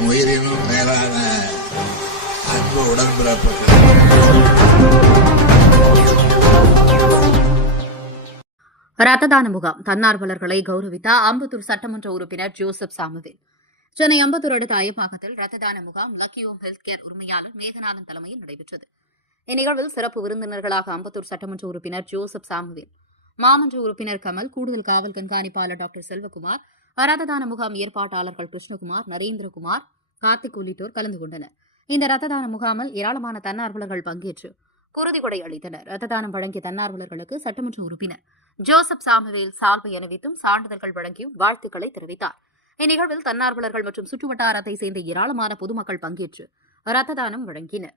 என் உயிரினும் மேலான அன்பு உடன்பிறப்பு ரத்ததான முகாம். தன்னார்வலர்களை கௌரவித்த அம்பத்தூர் சட்டமன்ற உறுப்பினர் ஜோசப் சாமுவேல் சென்னை அம்பத்தூர் அடுத்த அயப்பாக்கத்தில் ரத்ததான முகாம் லக்கியோ ஹெல்த் கேர் உரிமையாளர் மேகநாதன் தலைமையில் நடைபெற்றது. இந்நிகழ்வில் சிறப்பு விருந்தினர்களாக அம்பத்தூர் சட்டமன்ற உறுப்பினர் ஜோசப் சாமுவேல் மாமன்ற உறுப்பினர் கமல் கூடுதல் காவல் கண்காணிப்பாளர் டாக்டர் செல்வகுமார் ரத்ததான முகாம் ஏற்பாட்டாளர்கள் கிருஷ்ணகுமார் நரேந்திரகுமார் கார்த்திக் உள்ளிட்டோர் கலந்து கொண்டனர். இந்த ரத்ததான முகாமில் ஏராளமான தன்னார்வலர்கள் பங்கேற்று குருதி கொடை அளித்தனர். ரத்த தானம் வழங்கிய தன்னார்வலர்களுக்கு சட்டமன்ற உறுப்பினர் ஜோசப் சாமுவேல் சால்வை அணிவித்தும் சான்றிதழ்கள் வழங்கியும் வாழ்த்துக்களை தெரிவித்தார். இந்நிகழ்வில் தன்னார்வலர்கள் மற்றும் சுற்றுவட்டாரத்தை சேர்ந்த ஏராளமான பொதுமக்கள் பங்கேற்று ரத்த தானம் வழங்கினர்.